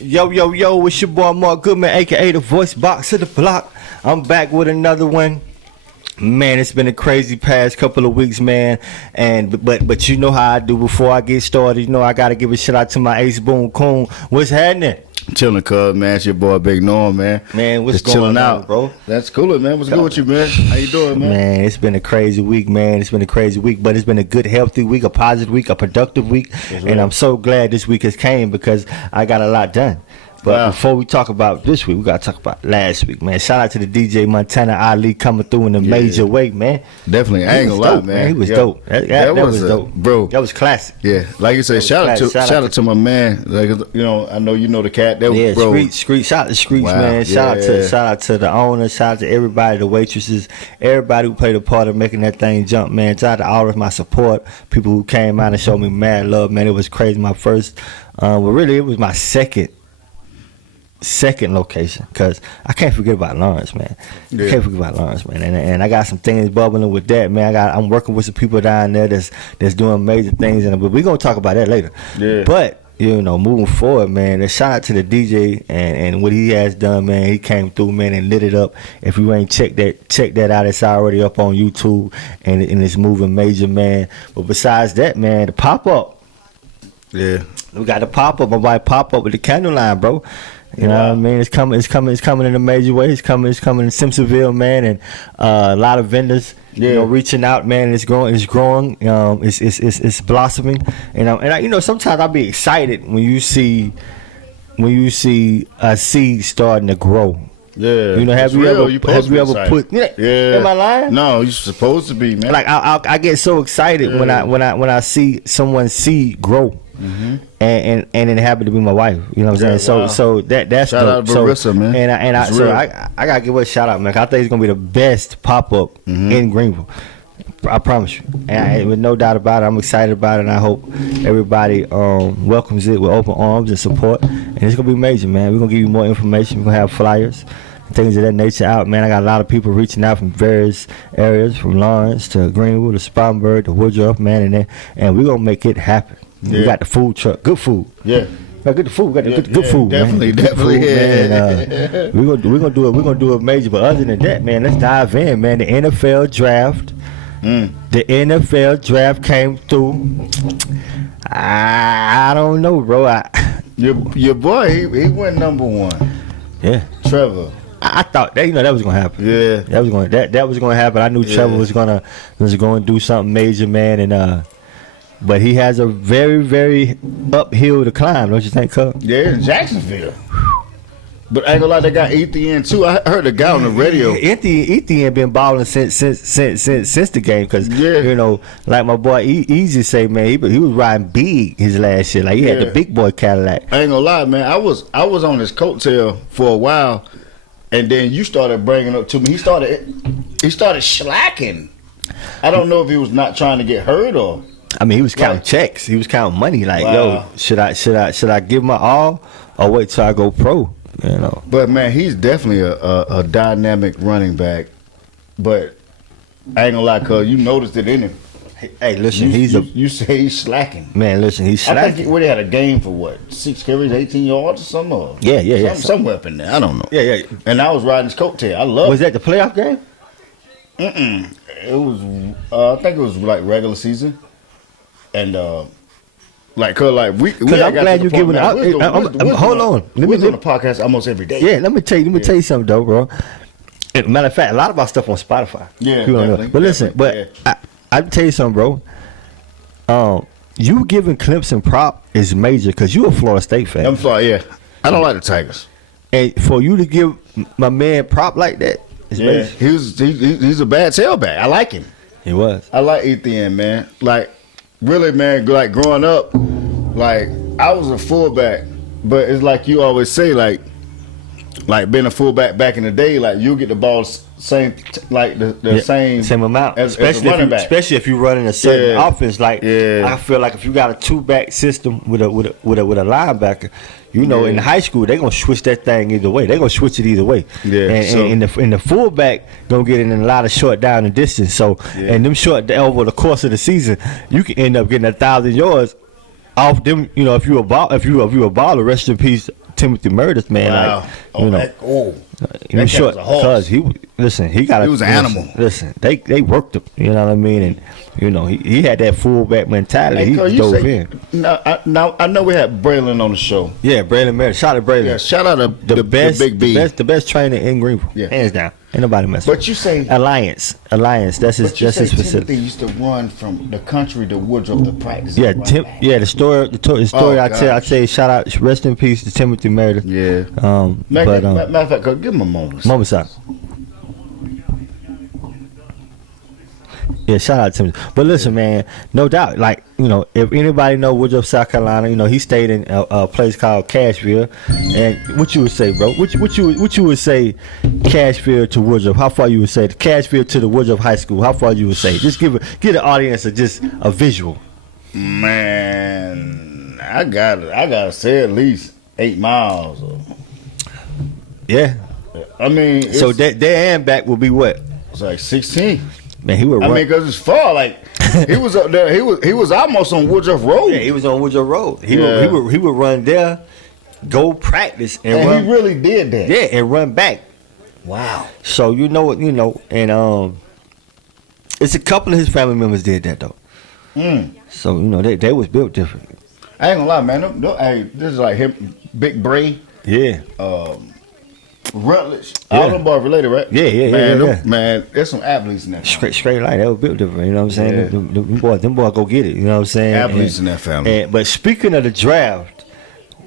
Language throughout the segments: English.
Yo, yo, yo, it's your boy Mark Goodman, aka the voice box of the block. I'm back with another one. Man, it's been a crazy past couple of weeks, man. And but you know how I do before I get started. You know I gotta give a shout out to my ace boom coon. What's happening? Chilling, cuz, man. It's your boy Big Norm, man. Man, what's just going chilling on, out, bro? That's cool, man. What's good with you, man? How you doing, man? Man, it's been a crazy week, man. It's been a crazy week, but it's been a good, healthy week, a positive week, a productive week. Yes, and I'm so glad this week has came because I got a lot done. But before we talk about this week, we got to talk about last week, man. Shout out to the DJ Montana Ali coming through in a major way, man. Definitely. I ain't gonna lie, man. He was dope. That was dope. Bro. That was classic. Yeah. Like you said, shout out to my man. Like, you know, I know you know the cat. That was, bro. Street. Shout out to Streets, Wow. man. Shout out to the owner. Shout out to everybody, the waitresses, everybody who played a part of making that thing jump, man. Shout out to all of my support, people who came out and showed me mad love, man. It was crazy. My first, well, really, it was my second location, because I can't forget about Lawrence, man. I can't forget about Lawrence, man. And I got some things bubbling with that, man. I'm working with some people down there that's doing major things, but we're gonna talk about that later. Yeah. But you know, moving forward, man, a shout out to the DJ and what he has done, man. He came through, man, and lit it up. If you ain't check that out, it's already up on YouTube and it's moving major, man. But besides that, man, the pop up. Yeah. We got the pop up. My boy pop up with the candle line, bro. You know what I mean? It's coming in a major way. It's coming in Simpsonville, man, and a lot of vendors, you know, reaching out, man. It's growing. It's blossoming, and you know, sometimes I'll be excited when you see a seed starting to grow. Yeah, you know, have you ever put? Yeah. Am I lying? No, you're supposed to be, man. Like I get so excited when I see someone's seed grow. Mm-hmm. And it happened to be my wife. You know what I'm saying? Wow. So that's shout out to Marissa, man. I gotta give her a shout out, man. I think it's gonna be the best pop up in Greenville. I promise you, and with no doubt about it, I'm excited about it, and I hope everybody welcomes it with open arms and support. And it's gonna be major, man. We're gonna give you more information. We're gonna have flyers, things of that nature out, man. I got a lot of people reaching out from various areas, from Lawrence to Greenville to Spartanburg to Woodruff, man, and we're gonna make it happen. Yeah. We got the food truck, good food. Yeah, we got good food. We got good food. Definitely, man. definitely. Food, man. We're gonna do it major. But other than that, man, let's dive in, man. The NFL draft. The NFL draft came through. I don't know, bro. Your boy, he went number one. Yeah, Trevor. I thought that was gonna happen. Yeah, that was gonna happen. I knew Trevor was gonna do something major, man, and but he has a very, very uphill to climb, don't you think, Cub? Yeah, in Jacksonville. But I ain't gonna lie, they got Etienne too. I heard a guy on the radio. Etienne been balling since the game, because you know, like my boy Easy say, man, he was riding big his last year. Like he had the big boy Cadillac. I ain't gonna lie, man. I was on his coattail for a while, and then you started bringing up to me. He started slacking. I don't know if he was not trying to get hurt or. I mean, he was counting checks. He was counting money. Like, yo, should I give my all or wait till I go pro? You know. But man, he's definitely a dynamic running back. But I ain't gonna lie, cuz you noticed it in him. Hey, listen, you say he's slacking. Man, listen, he's slacking. I think he had a game for what, 6 carries, 18 yards or something. Or yeah. Somewhere up in there. I don't know. Yeah. And I was riding his coattail. I love. Was that the playoff game? It was. I think it was like regular season. And I'm glad you're giving out. Hold on, we're doing a podcast almost every day. Yeah, let me tell you something though, bro. Matter of fact, a lot of our stuff on Spotify. Yeah, but listen, I tell you something, bro. You giving Clemson prop is major because you a Florida State fan. I'm sorry, yeah. I don't like the Tigers, and for you to give my man prop like that is major. He's a bad tailback. I like him. He was. I like Etienne, man. Like. Really, man, like growing up, like I was a fullback, but it's like you always say, like being a fullback back in the day, like you get the ball same same amount, as a running back. Especially if you're running a certain offense. Like I feel like if you got a 2-back system with a linebacker, you know, in high school they're gonna switch that thing either way. They're gonna switch it either way. Yeah. And the fullback gonna get in a lot of short down and distance. So and them short over the course of the season, you can end up getting 1,000 yards off them, you know, if you a baller, rest in peace, Timothy Meredith, man. Wow. Like, you know, that cat short was a horse. because he was an animal. Listen, they worked him. You know what I mean? And you know, he had that fullback mentality. Hey, He Cole, dove in. Now I know we had Braylon on the show. Yeah, Braylon Meredith. Shout out to Braylon. Yeah, shout out to the Big B. the best trainer in Greenville. Yeah. Hands down. Ain't nobody messing. But you say Alliance. That's his Timothy facility. used to run from the country to Woodruff to practice. Yeah, right back. the story I tell. Shout out, rest in peace to Timothy Meredith. Yeah. Matter of fact, give him a moment. Moment, sir. Yeah, shout out to him. But listen, man, no doubt. Like, you know, if anybody know Woodruff, South Carolina, you know, he stayed in a place called Cashville. And what you would say, bro? What you would say, Cashville to Woodruff? How far you would say Cashville to the Woodruff High School? How far you would say? Just give the audience a visual. Man, I gotta say at least 8 miles. Yeah. I mean, so there and back would be what? It's like 16. Man, he would run. I mean, because it's far. Like he was up there. He was almost on Woodruff Road. Yeah, he was on Woodruff Road. He would run there, go practice, and run. He really did that. Yeah, and run back. Wow. So you know, and it's a couple of his family members did that though. So you know they was built different. I ain't gonna lie, man. Hey, this is like him, Big Bray. Yeah. Rutledge. All them boys related, right? Yeah. Man, there's some athletes in that family. Straight line. They were built different. You know what I'm saying? Yeah. Them boys go get it. You know what I'm saying? Athletes in that family. But speaking of the draft,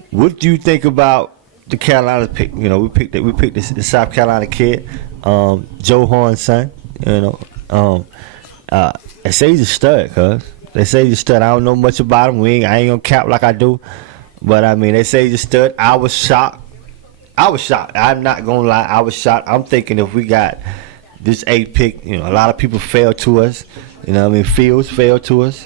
what do you think about the Carolina pick? You know, we picked the South Carolina kid, Joe Horn's son. You know, they say he's a stud, cuz. They say he's a stud. I don't know much about him. I ain't gonna cap like I do, but I mean, they say he's a stud. I was shocked. I'm not gonna lie. I was shocked. I'm thinking if we got this 8th pick, you know, a lot of people fell to us. You know what I mean? Fields fell to us.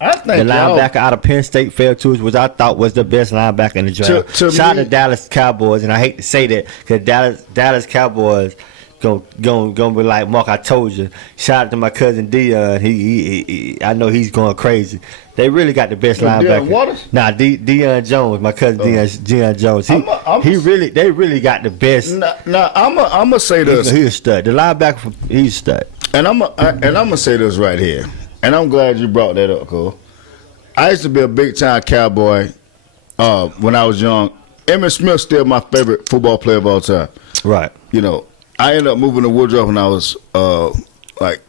I think the linebacker out of Penn State fell to us, which I thought was the best linebacker in the draft. Shout out to Dallas Cowboys, and I hate to say that because Dallas Cowboys gonna be like, Mark, I told you. Shout out to my cousin Dion. He I know he's going crazy. They really got the best linebacker. Waters? Nah, Dion Jones, my cousin Dion Jones. They really got the best. Now I'm gonna say this. He's a stud. The linebacker, he's a stud. And I'm gonna say this right here. And I'm glad you brought that up, Cole. I used to be a big time Cowboy when I was young. Emmitt Smith's still my favorite football player of all time. Right. You know, I ended up moving to Woodruff when I was like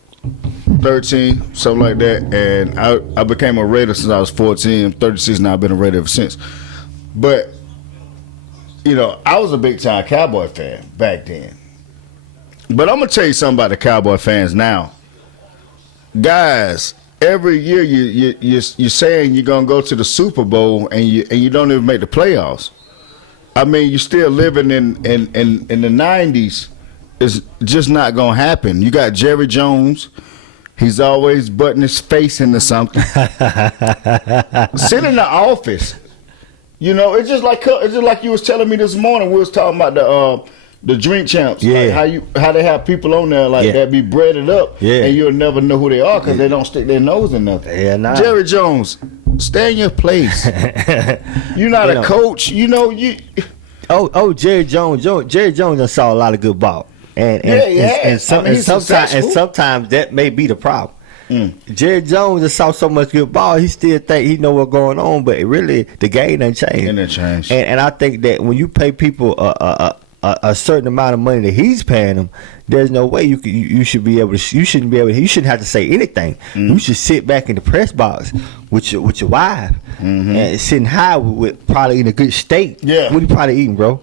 13, something like that, and I became a Raider since I was 14. I'm 36 now. I've been a Raider ever since. But you know, I was a big time Cowboy fan back then. But I'm gonna tell you something about the Cowboy fans now, guys. Every year you're saying you're gonna go to the Super Bowl and you don't even make the playoffs. I mean, you're still living in the 90s. It's just not gonna happen. You got Jerry Jones. He's always butting his face into something. Sit in the office. You know, it's just like you was telling me this morning. We was talking about the drink champs. Yeah. Like how they have people on there like that be breaded up. Yeah. And you'll never know who they are because they don't stick their nose in nothing. Yeah, nah. Jerry Jones, stay in your place. You're not a coach. You know you. Oh, Jerry Jones. Jerry Jones done saw a lot of good ball. And sometimes that may be the problem. Jerry Jones just saw so much good ball, he still think he know what's going on, but really the game done changed. And I think that when you pay people a certain amount of money that he's paying them, there's no way you should be able to. You shouldn't be able to. You shouldn't have to say anything. You should sit back in the press box with your wife and sitting high with probably in a good steak. Yeah, what you probably eating, bro?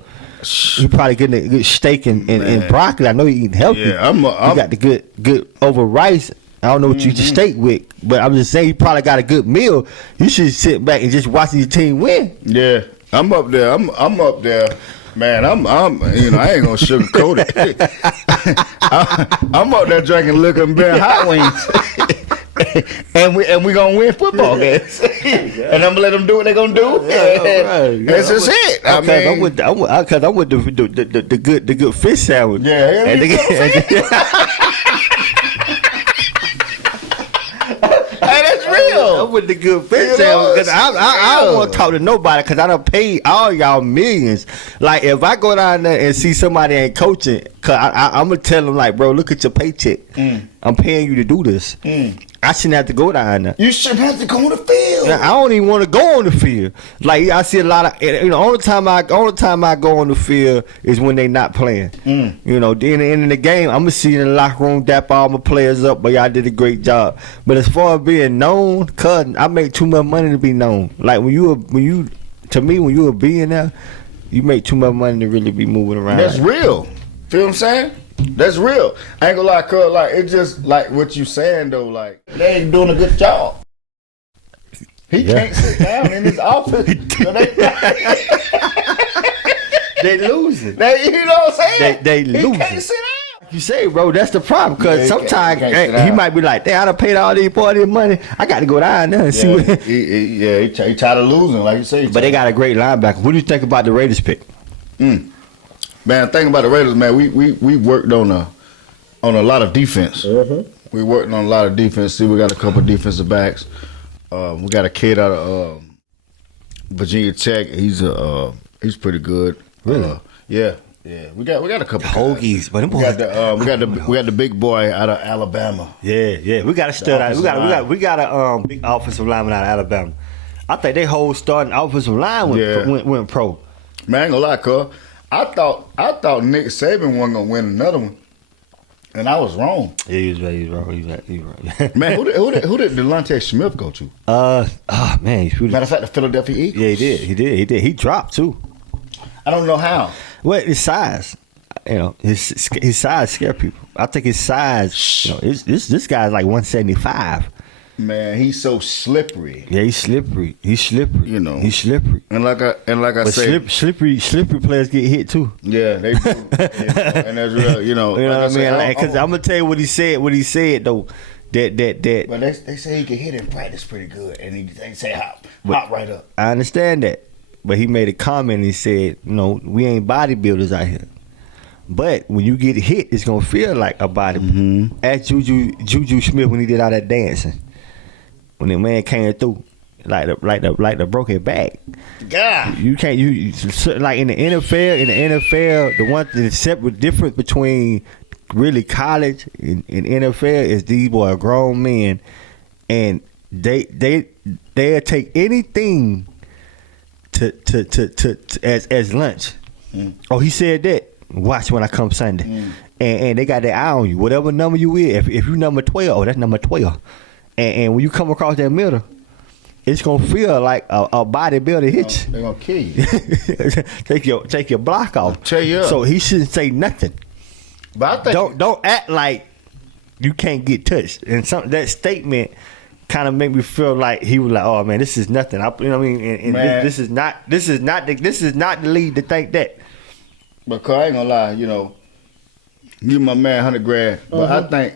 You probably getting a good steak and broccoli. I know you eating healthy. Yeah, you got the good over rice. I don't know what you eat your steak with, but I'm just saying you probably got a good meal. You should sit back and just watch your team win. Yeah, I'm up there. I'm up there, man. I'm you know, I ain't gonna sugarcoat it. I'm up there drinking liquor and being hot wings. and we gonna win football games. And I'm gonna let them do what they gonna do. That's just it. I mean, I'm with the good fish sandwich. Hey, that's real. with the good bitch because I don't want to talk to nobody because I done paid all y'all millions. Like if I go down there and see somebody ain't coaching, cause I'm gonna tell them like, bro, look at your paycheck. I'm paying you to do this. I shouldn't have to go down there. You shouldn't have to go on the field. I don't even want to go on the field. Like I see a lot of, only time I go on the field is when they not playing. You know, then in the game, I'm gonna see in the locker room, dap all my players up, but y'all did a great job. But as far as being known, cuz I make too much money to be known. Like when you a billionaire, you make too much money to really be moving around. That's real. Feel what I'm saying? That's real. I ain't gonna lie, cuz, like, it's just like what you saying, though, like, they ain't doing a good job. He can't sit down in his office. So they losing. You know what I'm saying? They losing. He can't sit down. You say, bro, that's the problem. Because sometimes he might be like, "Damn, I done paid all these party money. I got to go down there and see what." He tired of losing, like you say. But they got a great linebacker. What do you think about the Raiders pick? Man, think about the Raiders, man. We worked on a lot of defense. We worked on a lot of defense. See, we got a couple of defensive backs. We got a kid out of Virginia Tech. He's pretty good. Really? Yeah. We got a couple of Hoagies, but we got the big boy out of Alabama. Yeah. We got a stud out. We got a big offensive lineman out of Alabama. I think they whole starting offensive line went pro. Man, I ain't gonna lie, cuz. I thought Nick Saban wasn't gonna win another one, and I was wrong. Yeah, he was right. Man, who did Delonte Smith go to? Man, Matter of fact, the Philadelphia Eagles. Yeah, he did. He dropped too. I don't know how. Well, his size, his size scare people. I think his size, this guy's like 175. Man, he's so slippery. Yeah, he's slippery. He's slippery. He's slippery. And like I say, slippery players get hit too. Yeah, they do. And that's real. You know what I mean? Because I'm gonna tell you what he said though. That. But they say he can hit in practice pretty good, and they say hop right up. I understand that, but he made a comment. And he said, we ain't bodybuilders out here. But when you get hit, it's gonna feel like a body. Ask Juju Smith when he did all that dancing. When the man came through, like the broken back. God, you can't like in the NFL. The one the separate difference between really college and NFL is these boys are grown men, and they'll take anything to as lunch. Oh, he said that. Watch when I come Sunday, and they got their eye on you. Whatever number you is, if you number 12, oh, that's number 12. And when you come across that middle, it's gonna feel like a bodybuilder hit you. They're gonna kill you. take your block off. Tear you up. So he shouldn't say nothing. But I think don't act like you can't get touched. And that statement kind of made me feel like he was like, "Oh man, this is nothing." You know what I mean? And this is not the lead to think that. But I ain't gonna lie, give my man $100,000. But I think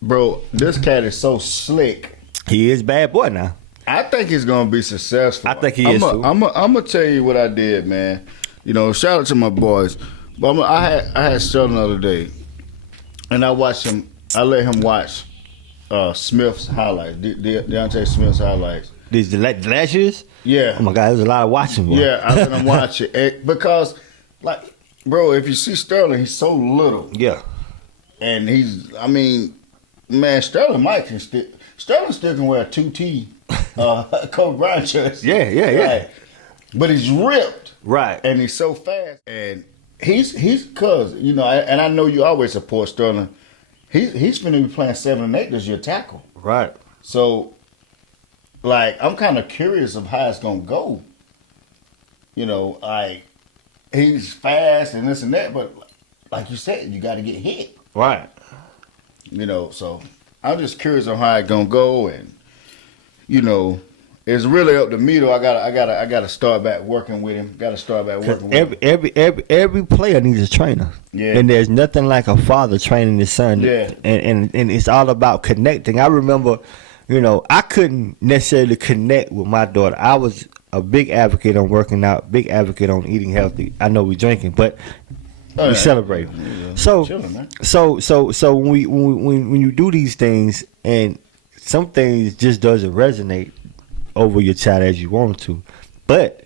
bro, this cat is so slick. He is bad boy now. I think he's gonna be successful. I think he is too. I'm gonna tell you what I did, man. Shout out to my boys. But I had Sterling the other day, and I watched him. I let him watch Smith's highlights, Deontay Smith's highlights. These the last years? Yeah. Oh my God, there was a lot of watching. Boy. Yeah, I let him watch it because, like, bro, if you see Sterling, he's so little. Yeah. And man, Sterling can still. Sterling still can wear a 2T Kobe Bryant jersey. Yeah. Right. But he's ripped. Right. And he's so fast. And he's and I know you always support Sterling. He's going to be playing 7 and 8 this year tackle. Right. So, like, I'm kind of curious of how it's going to go. He's fast and this and that, but like you said, you got to get hit. Right. So I'm just curious on how it's gonna go, and it's really up to me though. I gotta start back working with him. Every player needs a trainer. Yeah. And there's nothing like a father training his son. Yeah. And it's all about connecting. I remember, I couldn't necessarily connect with my daughter. I was a big advocate on working out, big advocate on eating healthy. I know we drinking, but we celebrate. Yeah. So, Chilling, man. so when you do these things and some things just doesn't resonate, over your child as you want to, but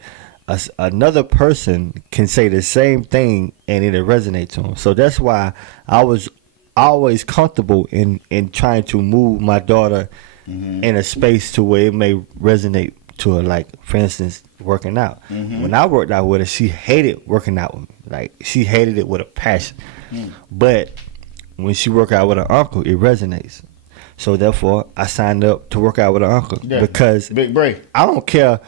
another person can say the same thing and it'll resonate to them. So that's why I was always comfortable in trying to move my daughter in a space to where it may resonate to her. Like, for instance, working out. When I worked out with her, she hated working out with me. Like, she hated it with a passion. But when she work out with her uncle, it resonates. So therefore, I signed up to work out with her uncle because big break. I don't care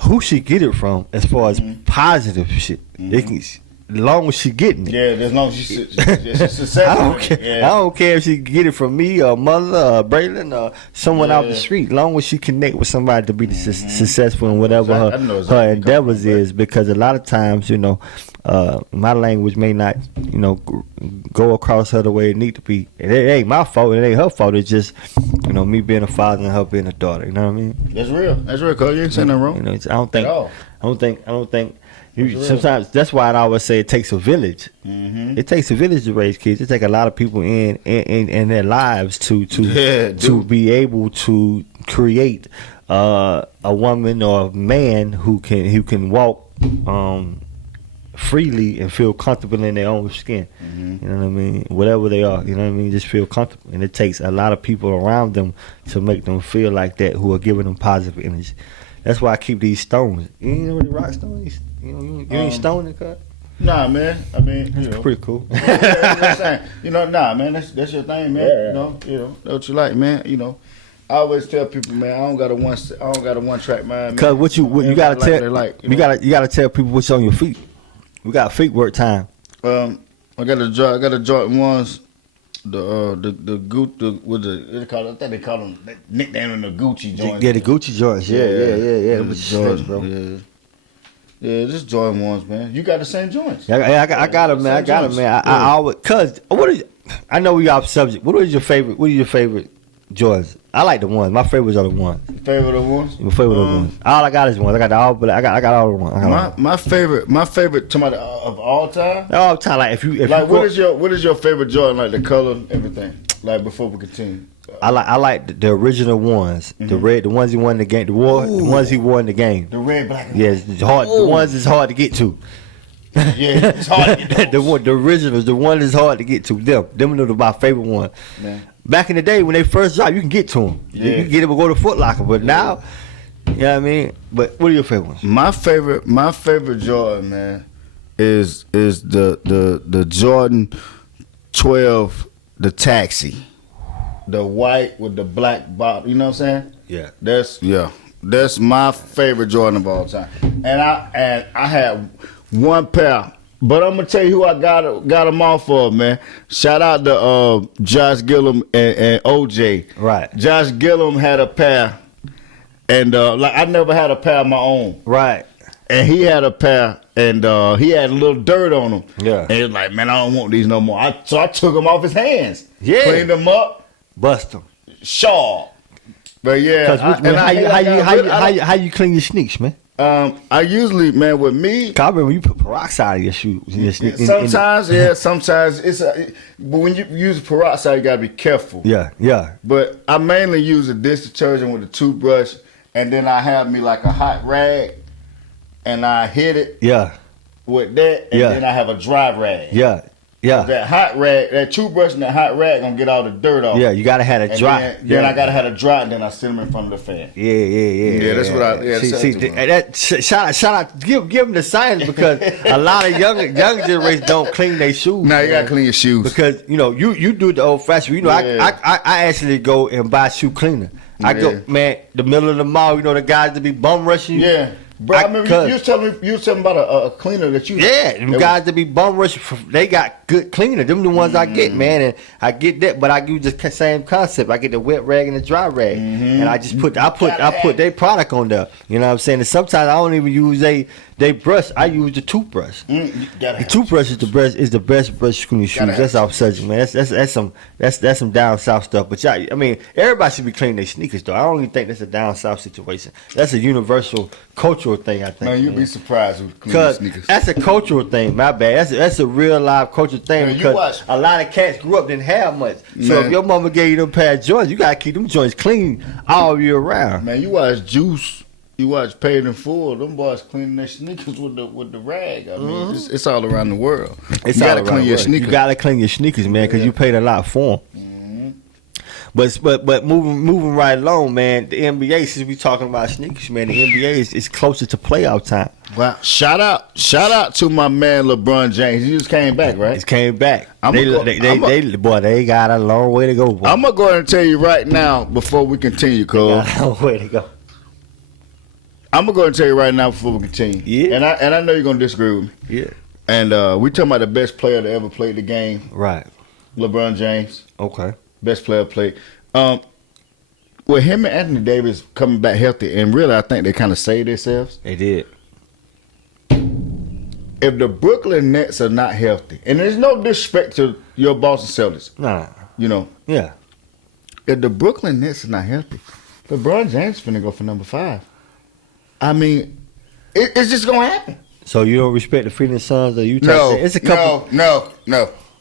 who she get it from as far as positive shit. It can, as long as she getting it. Yeah, as long as she's successful. I don't care. Yeah. I don't care if she get it from me or mother or Braylon or someone out the street. As long as she connect with somebody to be successful in whatever her endeavors is. Because a lot of times, you know, my language may not, you know, go across her the way it need to be. It ain't my fault. It ain't her fault. It's just, you know, me being a father and her being a daughter. You know what I mean? That's real. That's real, cuz. You ain't saying nothing wrong. You know, I don't think. That's Sometimes that's why I always say it takes a village. It takes a village to raise kids. It takes a lot of people in their lives to be able to create a woman or a man who can walk freely and feel comfortable in their own skin. You know what I mean? Whatever they are, you know what I mean? Just feel comfortable. And it takes a lot of people around them to make them feel like that, who are giving them positive energy. That's why I keep these stones. You ain't know the rock stones? You know, you ain't stoning, cut? Nah, man. I mean, you know. Pretty cool. You know, nah, man. That's your thing, man. Yeah. You know, that's what you like, man. You know, I always tell people, man, I don't got a one track mind. Cause what you gotta tell you gotta tell people what's on your feet. We got feet work time. I got a Jordan ones. The Gucci, what they call it? I think they call them nickname them the Gucci joints. Yeah, the Gucci joints. Yeah. The Jordan, bro. Yeah, just Jordan ones, man. You got the same joints. Yeah, I got them, man. I always, cause I know we off subject. What is your favorite Jordans? I like the ones. My favorites are the ones. Favorite of ones? My favorite of the ones. All I got is ones. I got all the ones. My favorite to of all time. All the time, like if you what is your favorite Jordan? Like the color, everything. Like before we continue. I like the original ones, the red, the ones he won in the game, the ones he won in the game. The red, black. Yes, it's hard. The ones it's hard to get to. Yeah, it's hard to get the originals, the one that's hard to get to. Them are my favorite one. Man. Back in the day when they first dropped, you can get to them. Yeah. You can get them and go to Foot Locker. But now, you know what I mean. But what are your favorite ones? My favorite Jordan, man, is the Jordan 12, the Taxi, the white with the black bottom. You know what I'm saying? Yeah. That's my favorite Jordan of all time. And I had one pair. But I'm gonna tell you who I got them off of, man. Shout out to Josh Gillum and OJ. Right. Josh Gillum had a pair, and like I never had a pair of my own. Right. And he had a pair, and he had a little dirt on them. Yeah. And he was like, man, I don't want these no more. So I took them off his hands. Yeah. Cleaned them up. Bust them. Sharp. But yeah. How you clean your sneaks, man? I usually, man, with me, I remember you put peroxide in your shoes. Sometimes it's but when you use peroxide, you gotta be careful. Yeah. But I mainly use a dish detergent with a toothbrush, and then I have me like a hot rag, and I hit it. Yeah. With that, and then I have a dry rag. Yeah. That hot rag, that toothbrush and that hot rag gonna get all the dirt off. Yeah, you gotta have it dry. Then I gotta have it dry, and then I sit them in front of the fan. Yeah, that's what I. Shout out, give them the science because a lot of young generation don't clean their shoes. Now you gotta clean your shoes because you know you do the old fashioned. You know, I actually go and buy shoe cleaner. I go, man, the middle of the mall. You know the guys that be bum rushing. Yeah. Bro, I remember you was telling me about a cleaner that you. Yeah, them guys that be bum rushing, they got good cleaner. Them the ones I get, man, and I get that, but I use the same concept. I get the wet rag and the dry rag, and I just put their product on there. You know what I'm saying? And sometimes I don't even use they They brush. I use the toothbrush. The toothbrush is the best brush cleaning shoes. That's off subject, man. That's some down south stuff. But I mean, everybody should be cleaning their sneakers though. I don't even think that's a down south situation. That's a universal cultural thing. I think. Man, you'd be surprised with cleaning sneakers. That's a cultural thing. My bad. That's a real live cultural thing. Man, because a lot of cats grew up didn't have much. So if your mama gave you them pair of joints, you gotta keep them joints clean all year round. Man, you watch Juice. You watch Paid in Full. Them boys cleaning their sneakers with the rag. I mean, it's all around the world. You gotta clean your sneakers. You gotta clean your sneakers, man, because you paid a lot for them. But moving right along, man. The NBA, since we talking about sneakers, man, the NBA is closer to playoff time. Wow! Shout out to my man LeBron James. He just came back, right? He came back. They got a long way to go. Boy. I'm gonna go ahead and tell you right now before we continue, Cole. Got a long way to go. I'm gonna go ahead and tell you right now before we continue. Yeah. And I know you're gonna disagree with me. Yeah. And we talking about the best player to ever play the game. Right. LeBron James. Okay. Best player played. With him and Anthony Davis coming back healthy, and really I think they kind of saved themselves. They did. If the Brooklyn Nets are not healthy, and there's no disrespect to your Boston Celtics. Nah. You know. Yeah. If the Brooklyn Nets are not healthy, LeBron James finna go for number 5. I mean, it's just gonna happen. So you don't respect the Phoenix Suns or Utah? No, it's a couple. No.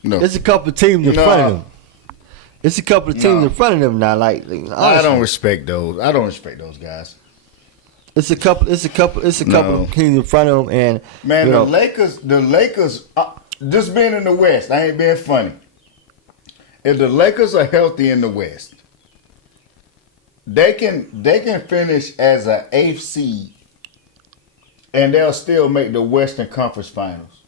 There's a couple of teams in front of them. It's a couple of teams in front of them now. Like honestly, I don't respect those. I don't respect those guys. It's a couple of teams in front of them, and man, the Lakers. Just being in the West, I ain't being funny. If the Lakers are healthy in the West, they can finish as an 8th seed, and they'll still make the Western Conference Finals.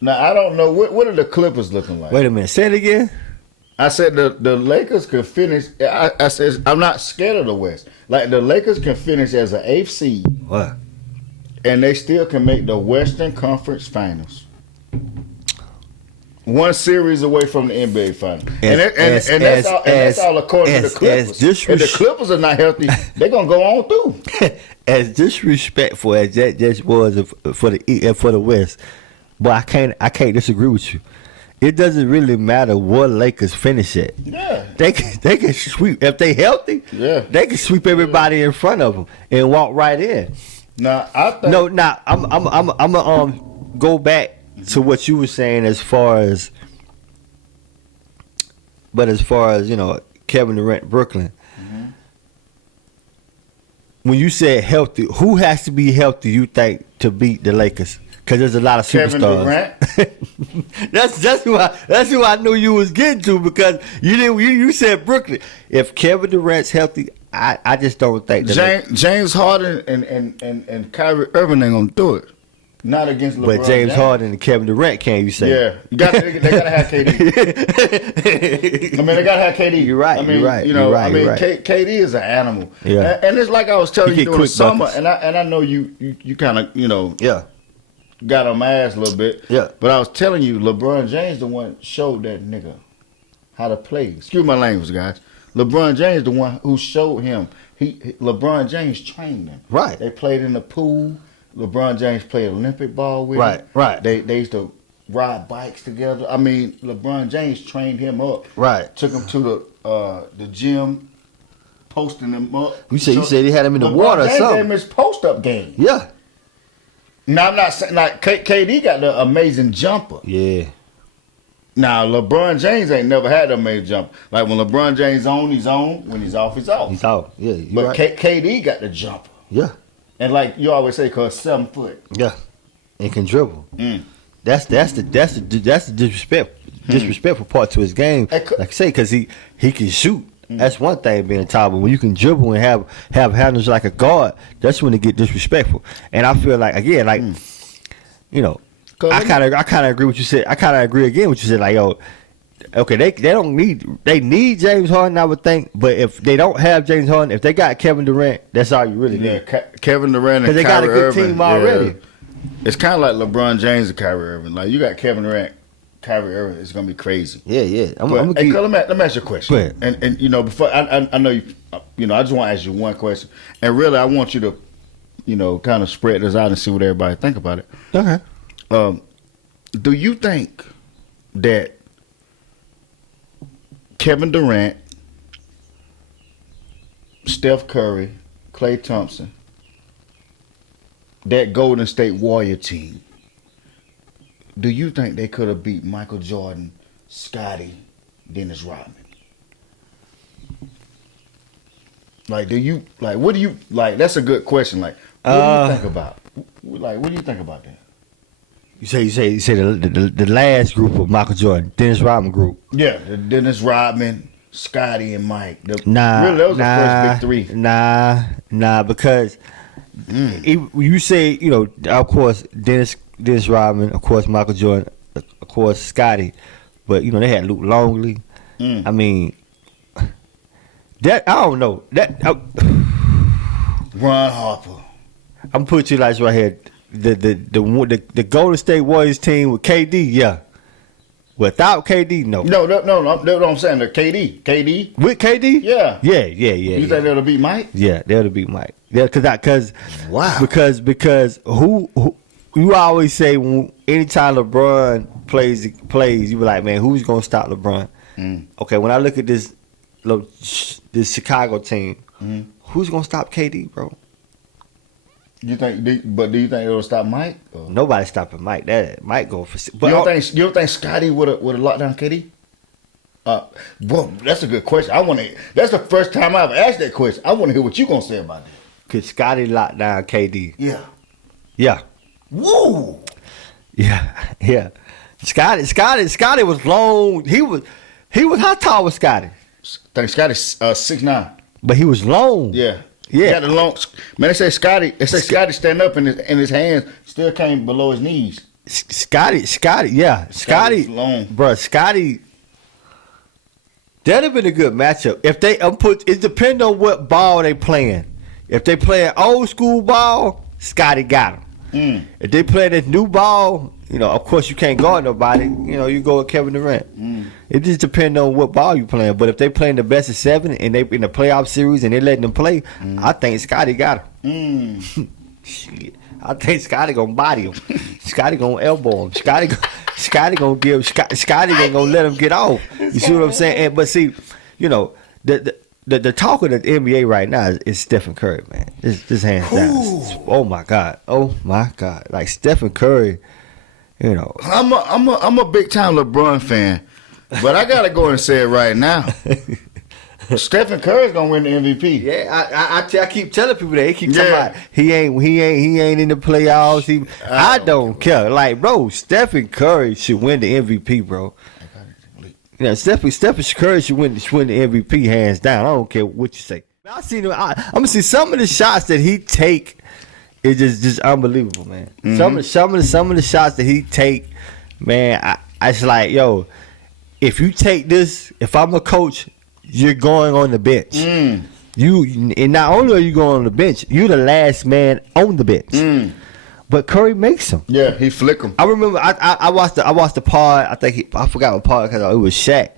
Now I don't know what are the Clippers looking like. Wait a minute, say it again. I said the Lakers could finish. I said I'm not scared of the West. Like the Lakers can finish as an 8th seed. What? And they still can make the Western Conference Finals. One series away from the NBA Finals. And that's all according to the Clippers. If the Clippers are not healthy, they're going to go on through. As disrespectful as that just was for the West, but I can't disagree with you. It doesn't really matter what Lakers finish at. Yeah. They can sweep. If they healthy, they can sweep everybody in front of them and walk right in. Now, I think... I'm gonna go back to what you were saying as far as Kevin Durant, Brooklyn. Mm-hmm. When you said healthy, who has to be healthy, you think, to beat the Lakers? Because there's a lot of superstars. Kevin Durant. that's who I knew you was getting to, because you said Brooklyn. If Kevin Durant's healthy, I just don't think that James Harden and Kyrie Irving ain't gonna do it. Not against LeBron. But James Harden and Kevin Durant can, you say? Yeah, they gotta have KD. I mean, they gotta have KD. You're right. I mean, you're right. KD is an animal. Yeah. And it's like I was telling you during the summer, buckets. and I know you kind of yeah, got on my ass a little bit. Yeah. But I was telling you, LeBron James the one showed that nigga how to play. Excuse my language, guys. LeBron James the one who showed him. LeBron James trained them. Right. They played in the pool. LeBron James played Olympic ball with him. Right. They used to ride bikes together. I mean, LeBron James trained him up. Right. Took him to the gym, posting him up. You said he had him in the LeBron water or James something. gave him his post-up game. Yeah. Now, I'm not saying, like, KD got the amazing jumper. Yeah. Now, LeBron James ain't never had the amazing jumper. Like, when LeBron James on, he's on. When he's off, he's off. He's out. Yeah. But right. KD got the jumper. Yeah. And like you always say, cause 7 foot. Yeah, and can dribble. That's the disrespectful part to his game. Like I say, cause he can shoot. That's one thing being tall, but when you can dribble and have handles like a guard, that's when it get disrespectful. And I feel like again, like I kind of agree with what you said. I kind of agree again with what you said. Like okay, they need James Harden, I would think, but if they don't have James Harden, if they got Kevin Durant, that's all you really need. Kevin Durant and Kyrie Irving. Because they got a good team already. Yeah. It's kind of like LeBron James and Kyrie Irving. Like you got Kevin Durant, Kyrie Irving. It's gonna be crazy. Yeah. Let me ask you a question. And before I know you, I just want to ask you one question, and really I want you to kind of spread this out and see what everybody think about it. Okay. Do you think that Kevin Durant, Steph Curry, Klay Thompson, that Golden State Warrior team, do you think they could have beat Michael Jordan, Scottie, Dennis Rodman? What do you that's a good question. What do you think about? What do you think about that? You say the last group of Michael Jordan, Dennis Rodman group. Yeah, the Dennis Rodman, Scottie, and Mike. Nah, really, that was the first big three. Nah, because you say, of course, Dennis Rodman, of course, Michael Jordan, of course, Scottie, but they had Luke Longley. I mean, that I don't know that. Ron Harper. I'm put you like right here. The Golden State Warriors team with KD, yeah. Without KD, no. No. That's what I'm saying. The KD with KD, yeah. You think they'll beat Mike? Yeah, they'll beat Mike. Yeah, because wow. Because who you always say anytime LeBron plays, you be like, man, who's gonna stop LeBron? Okay, when I look at this Chicago team, who's gonna stop KD, bro? Do you think it'll stop Mike? Or? Nobody stopping Mike. That Mike go for. But you don't think Scottie would have locked down KD? Well, that's a good question. That's the first time I've asked that question. I want to hear what you gonna say about that. Could Scottie lock down KD? Yeah. Woo. Yeah. Scottie was long. He was. How tall was Scottie? I think Scottie's 6'9". But he was long. Yeah. He had a long. Man, they say Scottie stand up and his hands still came below his knees. Scottie, Scottie's long, bro. Scottie. That'd have been a good matchup if they It depends on what ball they playing. If they playing old school ball, Scottie got him. If they playing this new ball, of course you can't guard nobody. You go with Kevin Durant. It just depends on what ball you playing. But if they playing the best of 7 and they in the playoff series and they letting them play, I think Scottie got him. Shit, I think Scottie gonna body him. Scottie gonna elbow him. Scottie ain't gonna let him get off. You see what I'm saying? But see, the talk of the NBA right now is Stephen Curry, man. This hands down. Oh my God. Like Stephen Curry. I'm a big time LeBron fan, but I gotta go and say it right now. Stephen Curry's gonna win the MVP. Yeah, I keep telling people that. He keep talking about he ain't in the playoffs. I don't care. Like, bro, Stephen Curry should win the MVP, bro. Stephen Curry should win the MVP hands down. I don't care what you say. I'm gonna see some of the shots that he take. It's just unbelievable, man. Some of the shots that he take, man, I just like, yo, if you take this, if I'm a coach, you're going on the bench. And not only are you going on the bench, you're the last man on the bench. But Curry makes them. Yeah, he flick them. I remember I watched the pod. I forgot what pod because it was Shaq,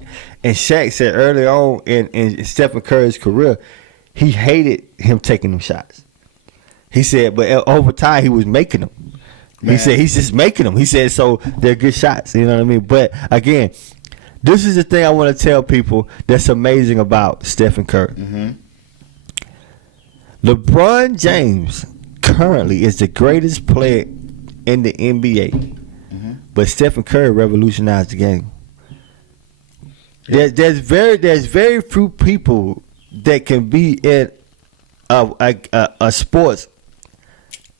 and Shaq said early on in Stephen Curry's career, he hated him taking them shots. He said, but over time he was making them. Man. He said he's just making them. He said so they're good shots. You know what I mean? But again, this is the thing I want to tell people that's amazing about Stephen Curry. LeBron James currently is the greatest player in the NBA, but Stephen Curry revolutionized the game. There's very few people that can be in a sports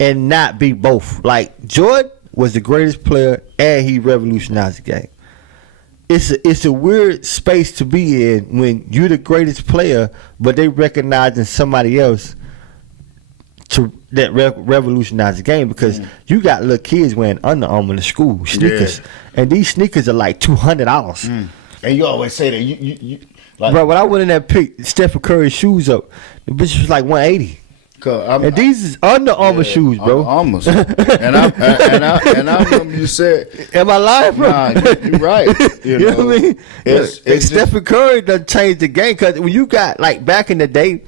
and not be both. Like Jordan was the greatest player and he revolutionized the game. It's a weird space to be in when you're the greatest player, but they recognizing somebody else that revolutionized the game because you got little kids wearing Under Armour to school sneakers, and these sneakers are like $200. And you always say that you like, bro. When I went in there, picked Stephen Curry's shoes up, the bitch was like $180. And these is Under Armour shoes, bro. Under Armours. and I remember you said, "Am I lying, bro?" Nah, you're right. You know what I mean? It's Stephen Curry done changed the game because when you got like back in the day,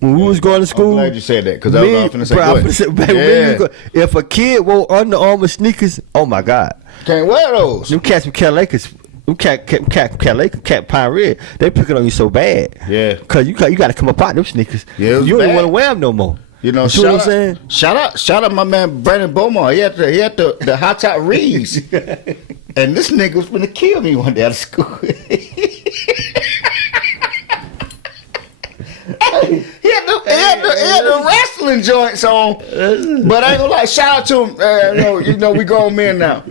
when we was going to school. I'm glad you said that because I was finna say, bro, go I'm ahead. finna say, baby, when you go- if a kid wore Under Armour sneakers, oh my God, Can't wear those. them cats from Cat Lakers, them cat Pine Red, they pick it on you so bad. Yeah. Cause you got to come up out them sneakers. Yeah, it was you don't even bad. want to wear them no more. You know, see what I'm saying? Shout out my man Brandon Beaumont. He had the high top reeds. And this nigga was finna kill me one day out of school. He had the wrestling joints on, but I ain't gonna lie. Shout out to him. You know we grown men now.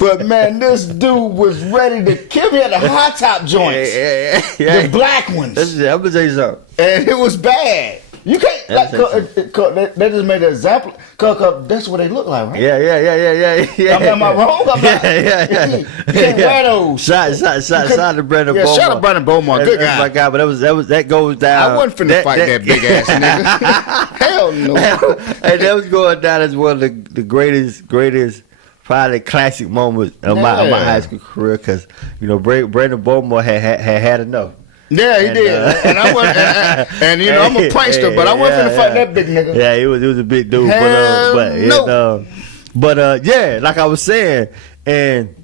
But man, this dude was ready to kill me. He had the high top joints, the black ones, I'm gonna tell you something. and it was bad. You can't like they just made an example. Cause that's what they look like, right? Yeah. Am I wrong? Yeah. You can't wear those. Shout to Brandon Beaumont. Shout out Brandon Beaumont. Good That's guy. my guy, but that goes down. I wasn't finna fight that big ass nigga. Hell no. And that was going down as one of the greatest, probably classic moments of my high school career. Because Brandon Beaumont had enough. Yeah, he did. And I wasn't, and you know I'm a prankster, but I wasn't finna fight that big nigga. Yeah, he was a big dude. Hell but yeah, like I was saying, and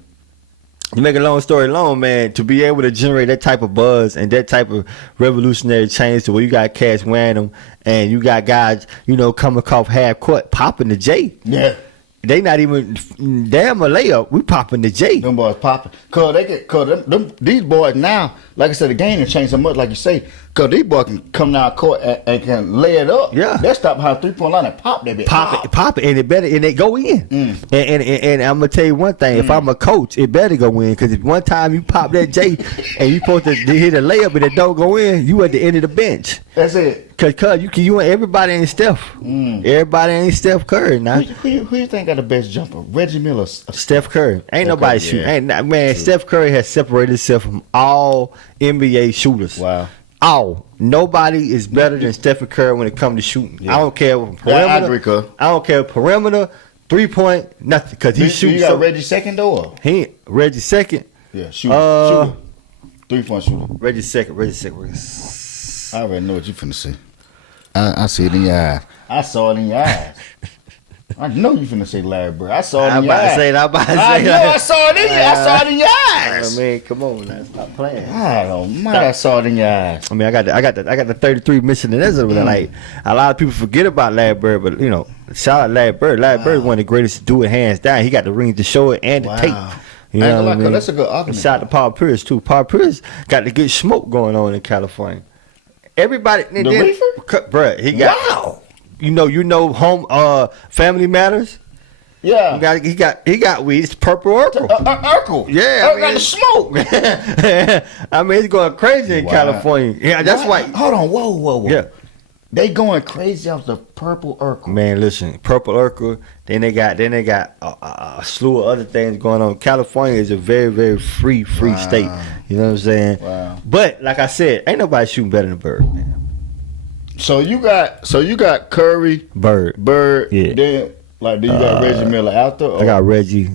to make a long story long, man, to be able to generate that type of buzz and that type of revolutionary change to where you got cats wearing them and you got guys, coming off half court popping the J. Yeah. They not even damn a layup. We popping the J. Them boys popping. Cause these boys now, like I said, the game has changed so much, like you say. Cause these boys can come down court and can lay it up. Yeah. They stop behind 3-point line and pop that bitch. Pop it, and it better, and they go in. And I'm gonna tell you one thing: if I'm a coach, it better go in. Because if one time you pop that J and you supposed to hit a layup and it don't go in, you at the end of the bench. That's it. Cause you everybody ain't Steph. Everybody ain't Steph Curry now. Who you think got the best jumper? Reggie Miller. Steph Curry. Ain't nobody Curry, shooting. yeah. Man, Steph Curry has separated himself from all NBA shooters. Wow. All. Nobody is better than Stephen Curry when it comes to shooting. Yeah. I don't care what perimeter. Yeah, I agree, cuz. I don't care perimeter, 3-point, nothing. Because he shoots. You got Reggie second or? He ain't Reggie second. Yeah, shooter. 3-point shooter. Reggie second. I already know what you finna say. I see it in your eyes. I saw it in your eyes. I know you finna say Larry Bird. I saw it in your eyes. I saw it in your eyes. I mean, come on, now, stop playing. I don't mind. I saw it in your eyes. I mean, I got the 33 missing in Ezra. Like a lot of people forget about Larry Bird, but shout out Larry Bird. Larry Bird is one of the greatest to do it, hands down. He got the rings to show it and the tape. You know what I mean? That's a good argument. Shout out to Paul Pierce too. Paul Pierce got the good smoke going on in California. Everybody, the reefer, bruh, he got. Wow. Home Family Matters. Yeah. He got weed. It's Purple Urkel. Urkel. Yeah. I got the smoke. I mean, it's going crazy in California. Yeah, that's why. Hold on. Whoa. Yeah. They going crazy off the Purple Urkel. Man, listen, Purple Urkel. Then they got a slew of other things going on. California is a very, very free state. You know what I'm saying? Wow. But like I said, ain't nobody shooting better than Bird, man. So you got Curry, Bird. Yeah. Then do you got Reggie Miller out there? Or? I got Reggie.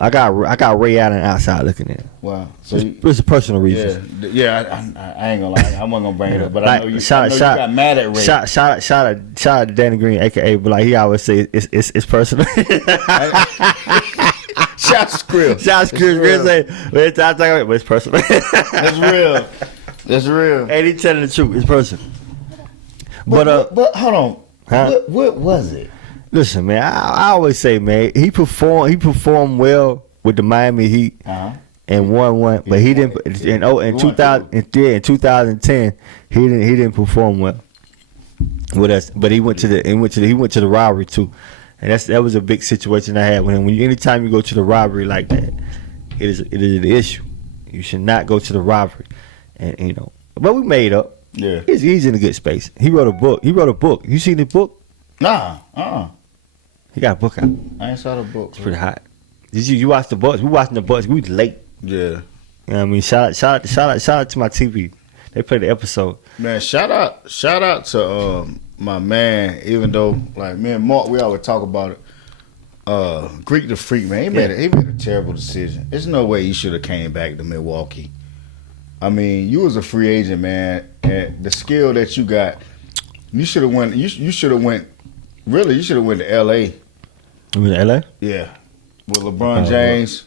I got Ray Allen outside looking in. Wow. So it's a personal reason. Yeah. I ain't gonna lie. I wasn't gonna bring it up, but I know you shout got mad at Ray. Shout out to Danny Green, aka, but like he always say, it's personal. Shout to Skrill. Shout to Skrill. Say, it's personal. That's real. And he telling the truth. It's personal. But hold on. Huh? What was it? Listen, man. I always say, man, he performed well with the Miami Heat and won, but he didn't. In 2010, he didn't perform well with us. But he went to the rivalry too, and that was a big situation I had with him. Anytime you go to the rivalry like that, it is an issue. You should not go to the rivalry, and But we made up. Yeah, he's in a good space. He wrote a book. You seen the book? Nah. He got a book out. I ain't saw the book. It's pretty hot. Did you watch the Bucks? We watching the Bucks. We was late. Yeah. You know what I mean? Shout out to my TV. They played the episode. Man, shout out to my man. Even though like me and Mark, we always talk about it. Greek the Freak, man. He made a terrible decision. There's no way he should have came back to Milwaukee. I mean, you was a free agent, man, and the skill that you got. You should have went. You should have went. Really, you should have went to L.A. You mean LA? Yeah, with LeBron James,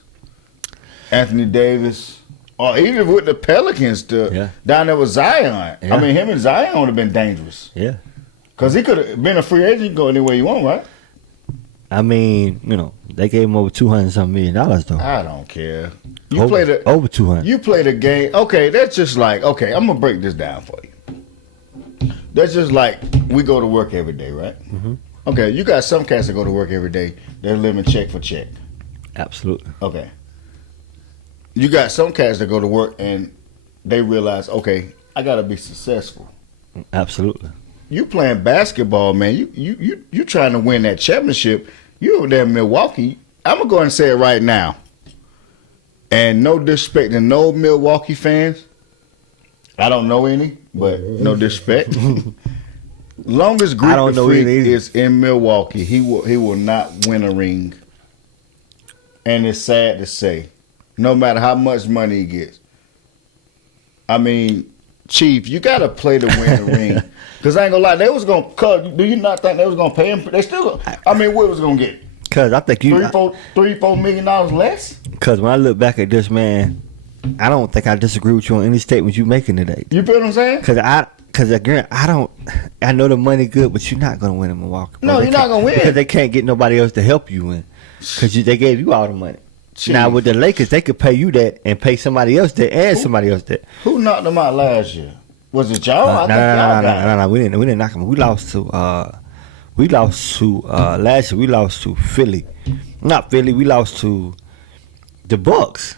Anthony Davis, or even with the Pelicans. Down there with Zion. Yeah. I mean, him and Zion would have been dangerous. Yeah. Because he could have been a free agent. You can go anywhere you want, right? I mean, they gave him over $200-something million though. I don't care. Over 200. You played a game. Okay, that's just like, okay, I'm going to break this down for you. That's just like we go to work every day, right? Mm-hmm. Okay, you got some cats that go to work every day. They're living check for check. Absolutely. Okay. You got some cats that go to work and they realize, okay, I got to be successful. Absolutely. You playing basketball, man. You trying to win that championship. You over there in Milwaukee. I'm going to go ahead and say it right now. And no disrespect to no Milwaukee fans. I don't know any, but no disrespect. Longest Greek the Freak is in Milwaukee, he will not win a ring. And it's sad to say, no matter how much money he gets. I mean, Chief, you got to play to win the ring. Because I ain't going to lie, they was going to, do you not think they was going to pay him? They still, I mean, what was going to get? Because I think $3-4 million less? Because when I look back at this, man, I don't think I disagree with you on any statement you making today. You feel what I'm saying? Because again, I know the money good, but you're not going to win in Milwaukee. No, you're not going to win. Because they can't get nobody else to help you win. Because they gave you all the money. Jeez. Now, with the Lakers, they could pay you that and pay somebody else that and somebody else that. Who knocked them out last year? Was it y'all? No. We didn't knock them. We lost to last year. We lost to Philly. Not Philly. We lost to the Bucks.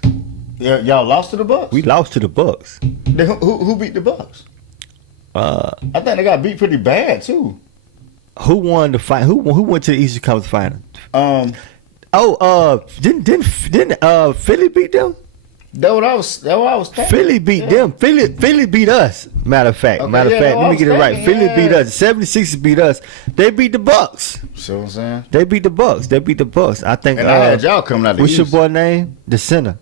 Yeah, y'all lost to the Bucks? We lost to the Bucks. Who beat the Bucks? I think they got beat pretty bad too. Who won the fight? Who went to the Eastern Conference Final? Didn't Philly beat them? That's what I was thinking. Philly beat them. Philly beat us. Matter of fact, let me get it right. Philly beat us. 76ers beat us. They beat the Bucks. See what I'm saying? They beat the Bucks. I think. And I had y'all coming out the What's East. your boy name? The center.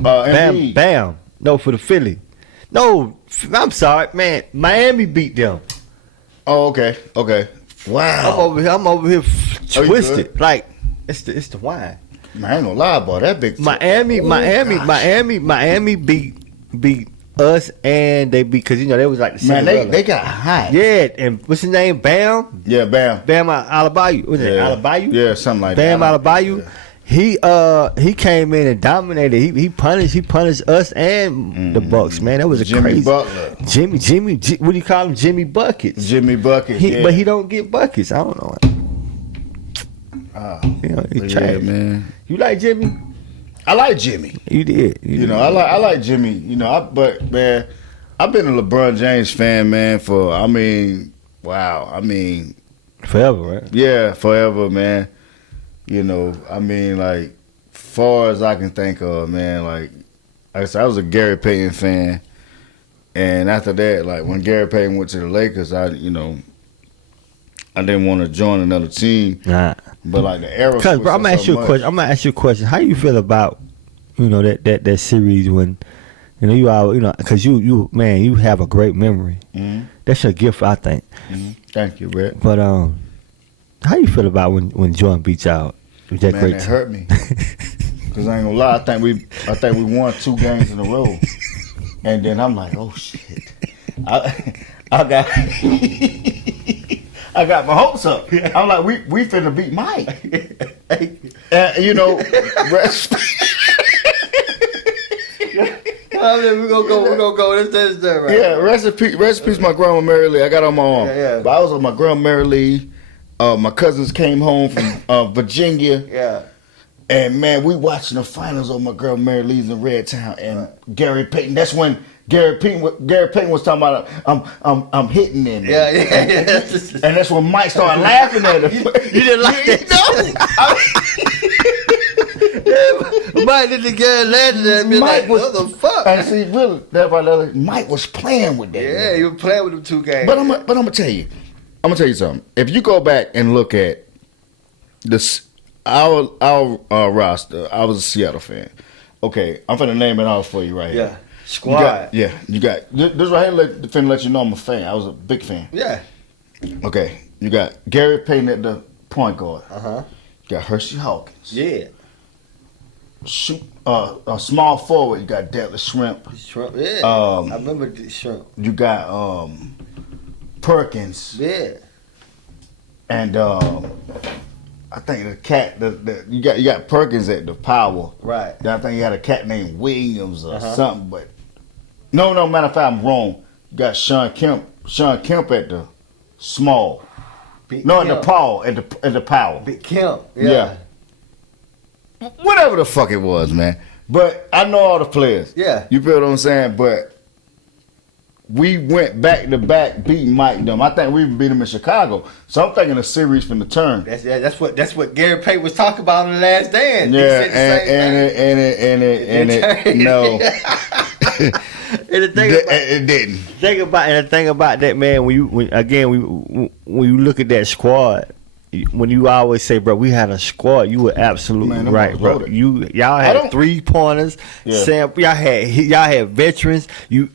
Embiid. Bam. No, for the Philly. No, I'm sorry, man. Miami beat them. Oh, okay. Wow. I'm over here twisted. Like it's the wine. Man, I ain't gonna lie about that big. Miami beat us, and they beat because they was like the Cinderella. Man, they got hot. Yeah, and what's his name? Bam. Yeah, Bam. Bam Alabayu. Was it Alabayu? Yeah, something like Bam that. Bam Alabayu. Yeah. He came in and dominated. He punished us and the Bucks. Man, that was Jimmy crazy. Butler. Jimmy. What do you call him? Jimmy Buckets. Jimmy Buckets. But he don't get buckets. I don't know. He's trash, man. You like Jimmy? I like Jimmy. You did. I like Jimmy. But man, I've been a LeBron James fan, man, for forever, right? Yeah, forever, man. Like far as I can think of, man. Like I said, I was a Gary Payton fan, and after that, like when Gary Payton went to the Lakers, I didn't want to join another team. Nah. But like the era. Cause bro, I'm gonna ask you a question. How you feel about that series when you all because you have a great memory. Mm-hmm. That's your gift, I think. Mm-hmm. Thank you, Brett. But how you feel about when Jordan beats out? Was that great? It hurt me. Cause I ain't gonna lie, I think we won 2 games in a row, and then I'm like, oh shit, I got my hopes up. I'm like, we finna beat Mike. We're gonna go. This right. Yeah, rest in peace, my grandma Mary Lee. I got on my arm. Yeah. But I was with my grandma Mary Lee. My cousins came home from Virginia. Yeah. And man, we watching the finals of my girl Mary Lee's in Red Town and Gary Payton. That's when Gary Payton was talking about I'm hitting them. Yeah. And that's when Mike started laughing at him. You didn't like that? Mike didn't get laughing at me. Mike was what the fuck? And see, really, Mike was playing with that. Yeah, he was playing with them 2 games. But I'm gonna tell you something. If you go back and look at this. Our roster, I was a Seattle fan. Okay, I'm finna name it off for you right here. Squad. You got this right here. Finna let you know I'm a fan. I was a big fan. Yeah. Okay, you got Gary Payton at the point guard. Uh-huh. You got Hershey Hawkins. Yeah. Shoot, a small forward. You got Detlef Shrimp. Shrimp, yeah. Um, I remember the shrimp. You got Perkins. Yeah. And I think the cat. You got Perkins at the power. Right. Then I think you had a cat named Williams or something. But no. Matter of fact, I'm wrong. You got Sean Kemp. Sean Kemp at the small. Big No, Kemp. at the power. Big Kemp. Yeah. Whatever the fuck it was, man. But I know all the players. Yeah. You feel what I'm saying? But we went back to back beating Mike them. I think we even beat him in Chicago. So I'm thinking the series from the turn. That's what Gary Payton was talking about in the Last Dance. He Yeah, said the same thing. and it no. And the thing It didn't. the thing about that, man, when you look at that squad, when you always say, bro, we had a squad, you were absolutely Man, them right, boys bro. loaded. Y'all had 3-pointers. Yeah. Sam, y'all had veterans. You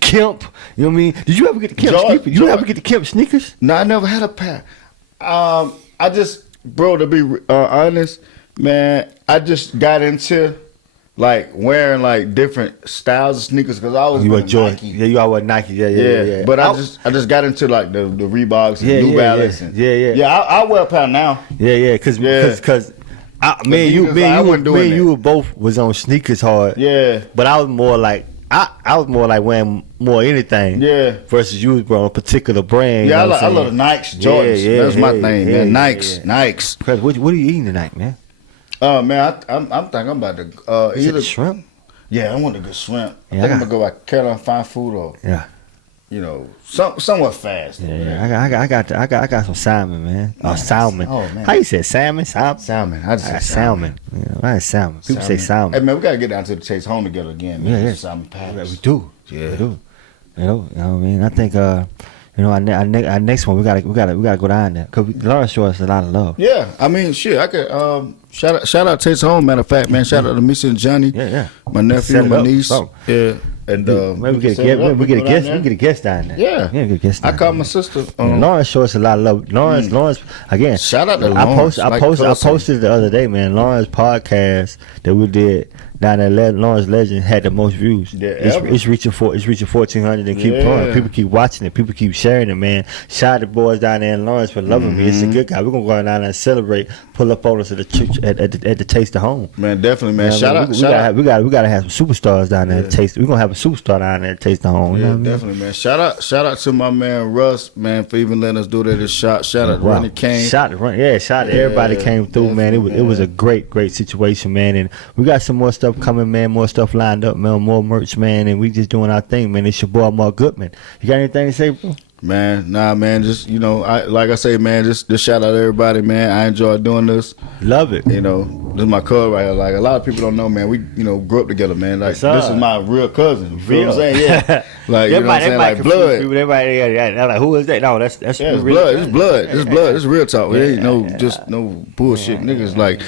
Kemp. You know what I mean? Did you ever get the Kemp sneakers? You ever get the Kemp sneakers? No, I never had a pair. I just, bro, to be honest, man, I just got into like wearing like different styles of sneakers because I always You were been Jordan. Nike. Yeah, you always Nike. Yeah. But I just got into like the Reeboks and New Balance. And, I wear a pair now. Yeah, because me and you were both was on sneakers hard. Yeah. But I was more like I was more like wearing more anything. Yeah. Versus you was bro on a particular brand. Yeah, you know I love the Nikes, Jordans. That's my thing, man. Nikes. Cause what are you eating tonight, man? Man, I'm thinking I'm about to Is it either the shrimp? Yeah, I want a good shrimp. Yeah, I think I'm gonna go by Carolina Fine Food or somewhat fast. Yeah, I got some salmon, man. Nice. Salmon. Oh, man. How you say salmon? Salmon. I just I said got salmon. Yeah, I had salmon. People say salmon. Hey man, we gotta get down to the Chase home together again, man. Yeah. Salmon Yeah, patties. we do. Yeah. We do. You know what I mean? I think our next one we gotta go down there because Lawrence show us a lot of love. Yeah, I mean, shit. I could shout out Chase home. Matter of fact, man, shout out to Missy and Johnny. Yeah. My nephew, Set it my up, niece. so. Yeah, and Maybe we get a guest. We get a guest down there. Yeah, get a guest. I Down called there. my sister. Lawrence showed us a lot of love. Lawrence again. Shout out to I Lawrence. posted the other day, man. Lawrence podcast that we did down at Lawrence Legend had the most views. Yeah, it's reaching 1,400 and keep Yeah. going. People keep watching it. People keep sharing it, man. Shout out to the boys down there in Lawrence for loving me. It's a good guy. We're gonna go down there and celebrate. Pull up on us at the church at the Taste of Home. Man, definitely, man. You know Shout what I out, mean? shout out. We gotta have some superstars down there. At Taste. We're gonna have a superstar down there at Taste of Home. You know Yeah, what I mean? definitely, man. Shout out to my man Russ, man, for even letting us do that shot. Shout out to Ronnie Kane. Shout out to everybody came through, man. It was a great situation, man. And we got some more stuff coming, man. More stuff lined up, man. More merch, man. And we just doing our thing, man. It's your boy Mark Goodman. You got anything to say, bro? Man, nah, man. Just like I say, man. Just shout out to everybody, man. I enjoy doing this. Love it. This is my cousin right here. Like a lot of people don't know, man. We grew up together, man. Like this is my real cousin. You feel what I'm saying? Yeah. Like you know what I'm saying? Like blood. Everybody, like, who is that? No, that's It's blood. It's blood. It's blood. It's real talk. It ain't no bullshit. Niggas like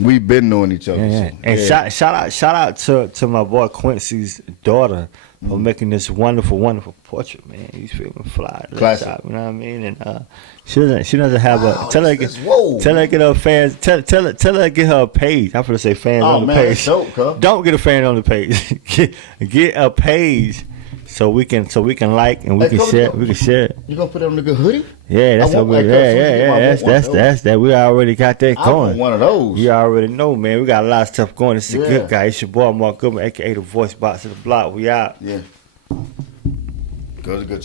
we been knowing each other. Yeah. And shout out to my boy Quincy's daughter for making this wonderful portrait, man. He's feeling fly. Classic. You know what I mean? And she doesn't have a tell her to get her fans tell her to get her a page. I'm gonna say fans on the page. That's dope, cuz. Don't get a fan on the page. get a page so we can like and we can share. We can share it. You gonna put it on the good hoodie? Yeah, that's what we. Yeah. That's that. We already got that I going. want one of those. You already know, man. We got a lot of stuff going. This is a Yeah. good guy. It's your boy Mark Goodman, aka the voice box of the block. We out. Yeah. Good job.